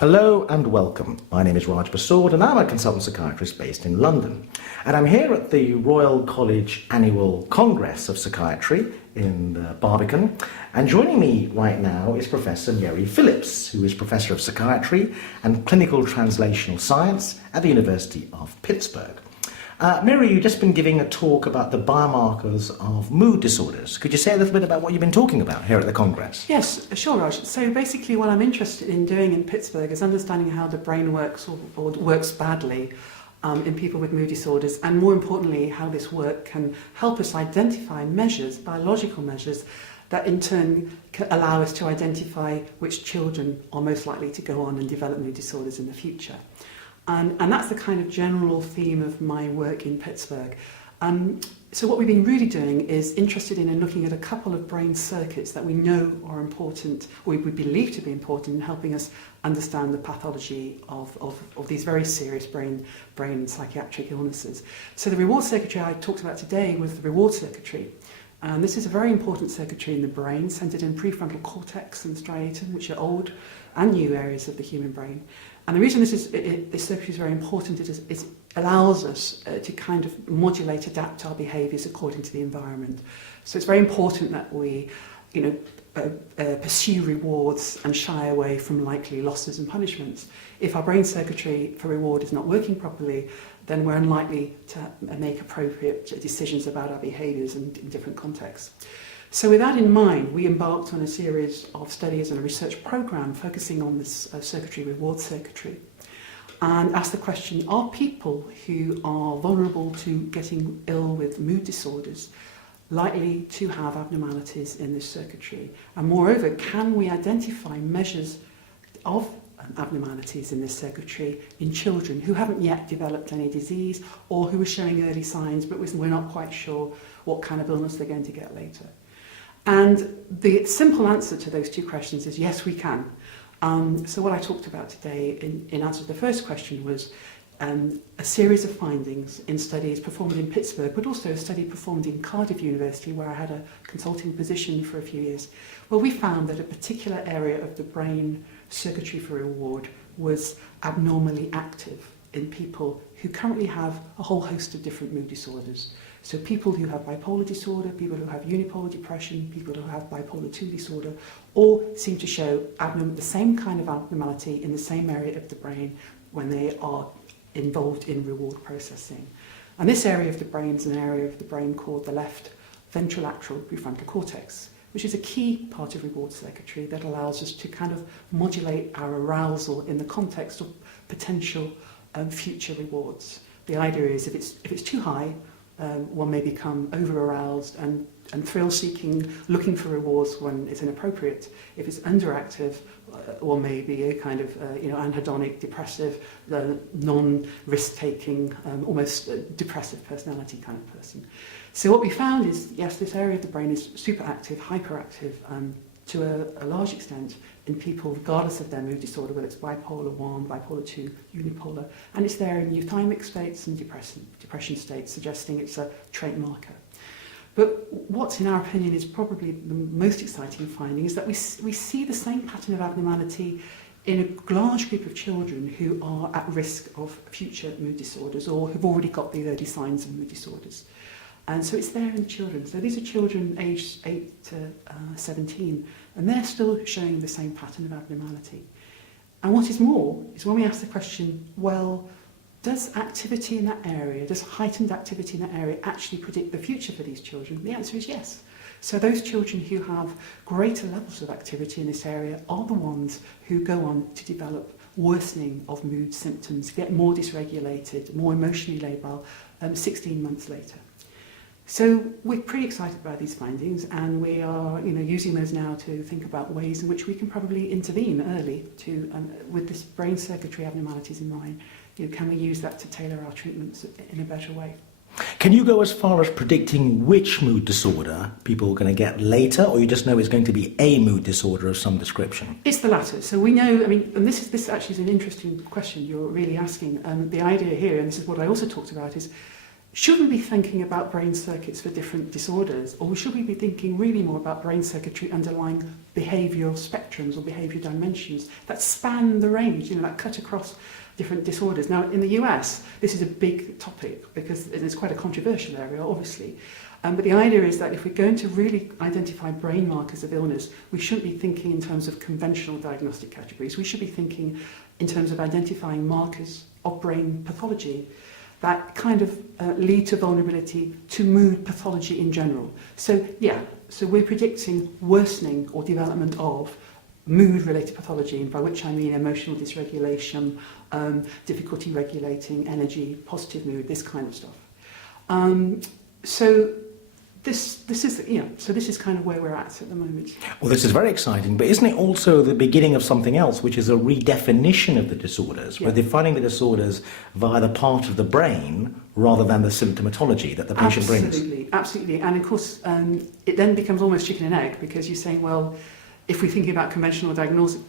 Hello and welcome. My name is Raj Persaud and I'm a consultant psychiatrist based in London. And I'm here at the Royal College Annual Congress of Psychiatry in Barbican. And joining me right now is Professor Mary Phillips, who is Professor of Psychiatry and Clinical Translational Science at the University of Pittsurgh. Mary, you've just been giving a talk about the biomarkers of mood disorders. Could you say a little bit about what you've been talking about here at the Congress? Yes, sure, Raj. So basically what I'm interested in doing in Pittsburgh is understanding how the brain works or works badly in people with mood disorders, and more importantly, how this work can help us identify measures, biological measures, that in turn can allow us to identify which children are most likely to go on and develop mood disorders in the future. And that's the kind of general theme of my work in Pittsburgh. So what we've been really doing is interested in looking at a couple of brain circuits that we know are important, or we believe to be important in helping us understand the pathology of these very serious brain psychiatric illnesses. So the reward circuitry I talked about today was the reward circuitry. And this is a very important circuitry in the brain, centred in prefrontal cortex and striatum, which are old and new areas of the human brain. And the reason this circuitry is very important is it allows us to kind of modulate, adapt our behaviours according to the environment. So it's very important that we, pursue rewards and shy away from likely losses and punishments. If our brain circuitry for reward is not working properly, then we're unlikely to make appropriate decisions about our behaviours in different contexts. So with that in mind, we embarked on a series of studies and a research programme focusing on this circuitry, reward circuitry, and asked the question, are people who are vulnerable to getting ill with mood disorders likely to have abnormalities in this circuitry? And moreover, can we identify measures of abnormalities in this circuitry in children who haven't yet developed any disease or who are showing early signs, but we're not quite sure what kind of illness they're going to get later? And the simple answer to those two questions is yes, we can. So what I talked about today in answer to the first question was a series of findings in studies performed in Pittsburgh, but also a study performed in Cardiff University, where I had a consulting position for a few years, where we found that a particular area of the brain circuitry for reward was abnormally active in people who currently have a whole host of different mood disorders. So people who have bipolar disorder, people who have unipolar depression, people who have bipolar 2 disorder, all seem to show the same kind of abnormality in the same area of the brain when they are involved in reward processing. And this area of the brain is an area of the brain called the left ventrolateral prefrontal cortex, which is a key part of reward circuitry that allows us to kind of modulate our arousal in the context of potential future rewards. The idea is if it's too high, one may become over-aroused and thrill-seeking, looking for rewards when it's inappropriate. If it's underactive, one may be a kind of anhedonic, depressive, non-risk-taking, almost depressive personality kind of person. So what we found is, yes, this area of the brain is super active, hyperactive, to a large extent in people regardless of their mood disorder, whether it's bipolar 1, bipolar 2, unipolar, and it's there in euthymic states and depression states, suggesting it's a trait marker. But what, in our opinion, is probably the most exciting finding is that we see the same pattern of abnormality in a large group of children who are at risk of future mood disorders or who've already got the early signs of mood disorders. And so it's there in children. So these are children aged 8 to 17, and they're still showing the same pattern of abnormality. And what is more, is when we ask the question, well, does activity in that area, does heightened activity in that area actually predict the future for these children? The answer is yes. So those children who have greater levels of activity in this area are the ones who go on to develop worsening of mood symptoms, get more dysregulated, more emotionally labile 16 months later. So we're pretty excited by these findings, and we are using those now to think about ways in which we can probably intervene early to, with this brain circuitry abnormalities in mind. Can we use that to tailor our treatments in a better way? Can you go as far as predicting which mood disorder people are going to get later, or you just know it's going to be a mood disorder of some description? It's the latter. So we know, and this actually is an interesting question you're really asking. The idea here, and this is what I also talked about, is should we be thinking about brain circuits for different disorders, or should we be thinking really more about brain circuitry underlying behavioural spectrums or behavioural dimensions that span the range, that cut across different disorders? Now, in the US, this is a big topic because it's quite a controversial area, obviously. But the idea is that if we're going to really identify brain markers of illness, we shouldn't be thinking in terms of conventional diagnostic categories. We should be thinking in terms of identifying markers of brain pathology that kind of lead to vulnerability to mood pathology in general. So we're predicting worsening or development of mood-related pathology, by which I mean emotional dysregulation, difficulty regulating energy, positive mood, this kind of stuff. So this is kind of where we're at the moment. Well, this is very exciting, but isn't it also the beginning of something else, which is a redefinition of the disorders? We're defining the disorders via the part of the brain rather than the symptomatology that the patient brings. Absolutely. And of course, it then becomes almost chicken and egg, because you're saying, well, if we're thinking about conventional diagnosis,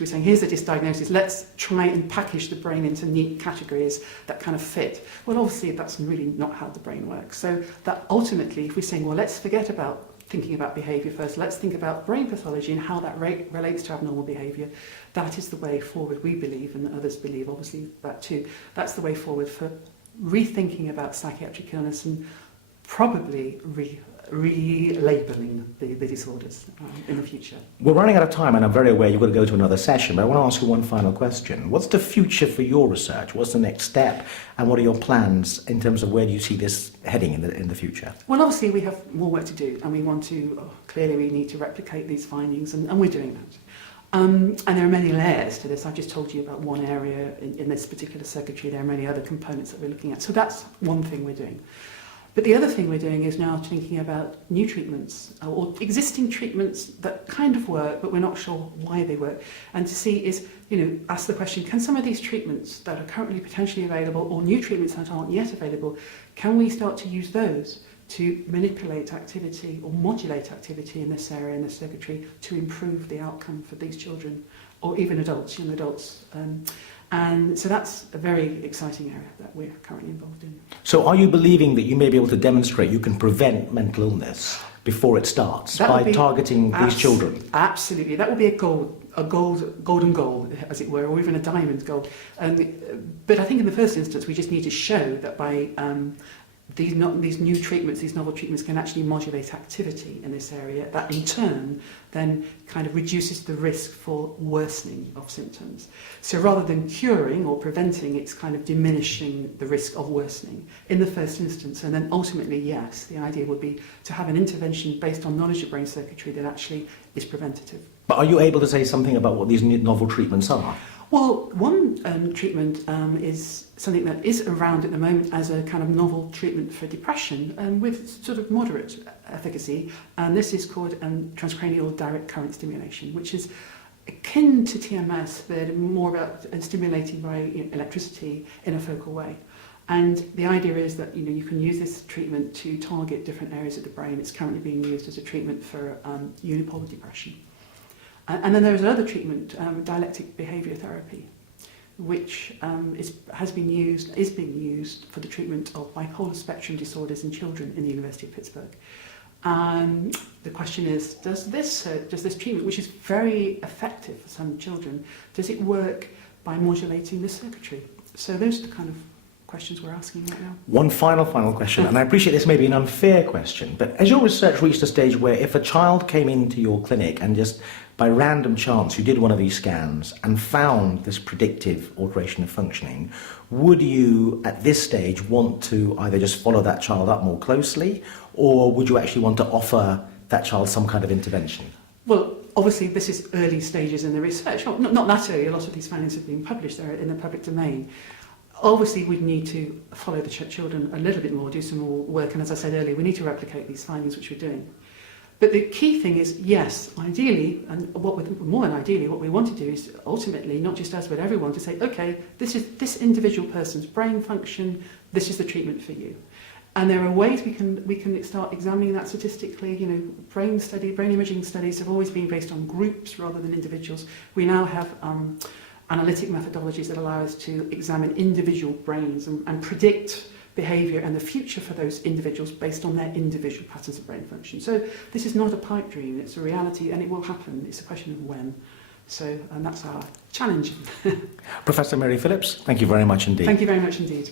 we're saying, here's the dysdiagnosis, let's try and package the brain into neat categories that kind of fit. Well, obviously, that's really not how the brain works. So that ultimately, if we're saying, well, let's forget about thinking about behaviour first, let's think about brain pathology and how that relates to abnormal behaviour, that is the way forward, we believe, and others believe, obviously, that too. That's the way forward for rethinking about psychiatric illness and probably relabelling the disorders in the future. We're running out of time, and I'm very aware you've got to go to another session, but I want to ask you one final question. What's the future for your research? What's the next step? And what are your plans in terms of where do you see this heading in the future? Well, obviously we have more work to do, and we want to, clearly we need to replicate these findings, and we're doing that. And there are many layers to this. I've just told you about one area in this particular circuitry. There are many other components that we're looking at. So that's one thing we're doing. But the other thing we're doing is now thinking about new treatments or existing treatments that kind of work, but we're not sure why they work. And to see is, ask the question, can some of these treatments that are currently potentially available or new treatments that aren't yet available, can we start to use those to manipulate activity or modulate activity in this area, in this circuitry, to improve the outcome for these children or even adults, young adults. And so that's a very exciting area that we're currently involved in. So are you believing that you may be able to demonstrate you can prevent mental illness before it starts by targeting these children? Absolutely. That would be a golden goal, as it were, or even a diamond goal. But I think in the first instance, we just need to show that by these new treatments, these novel treatments can actually modulate activity in this area. That in turn then kind of reduces the risk for worsening of symptoms. So rather than curing or preventing, it's kind of diminishing the risk of worsening in the first instance. And then ultimately, yes, the idea would be to have an intervention based on knowledge of brain circuitry that actually is preventative. But are you able to say something about what these novel treatments are? Well, one treatment is something that is around at the moment as a kind of novel treatment for depression with sort of moderate efficacy, and this is called transcranial direct current stimulation, which is akin to TMS, but more about stimulating by electricity in a focal way. And the idea is that you can use this treatment to target different areas of the brain. It's currently being used as a treatment for unipolar depression. And then there's another treatment, dialectic behaviour therapy, which is being used for the treatment of bipolar spectrum disorders in children in the University of Pittsurgh. The question is, does this treatment, which is very effective for some children, does it work by modulating the circuitry? So those are the kind of questions we're asking right now. One final question, and I appreciate this may be an unfair question, but has your research reached a stage where if a child came into your clinic and just by random chance you did one of these scans and found this predictive alteration of functioning, would you at this stage want to either just follow that child up more closely, or would you actually want to offer that child some kind of intervention? Well, obviously this is early stages in the research. Not that early, a lot of these findings have been published, they're in the public domain. Obviously, we'd need to follow the children a little bit more, do some more work, and as I said earlier, we need to replicate these findings, which we're doing. But the key thing is, yes, ideally, and more than ideally, what we want to do is ultimately, not just us, but everyone, to say, okay, this is this individual person's brain function, this is the treatment for you. And there are ways we can start examining that statistically. Brain imaging studies have always been based on groups rather than individuals. We now have analytic methodologies that allow us to examine individual brains and predict behaviour and the future for those individuals based on their individual patterns of brain function. So this is not a pipe dream, it's a reality and it will happen. It's a question of when. So, and that's our challenge. Professor Mary Phillips, thank you very much indeed. Thank you very much indeed.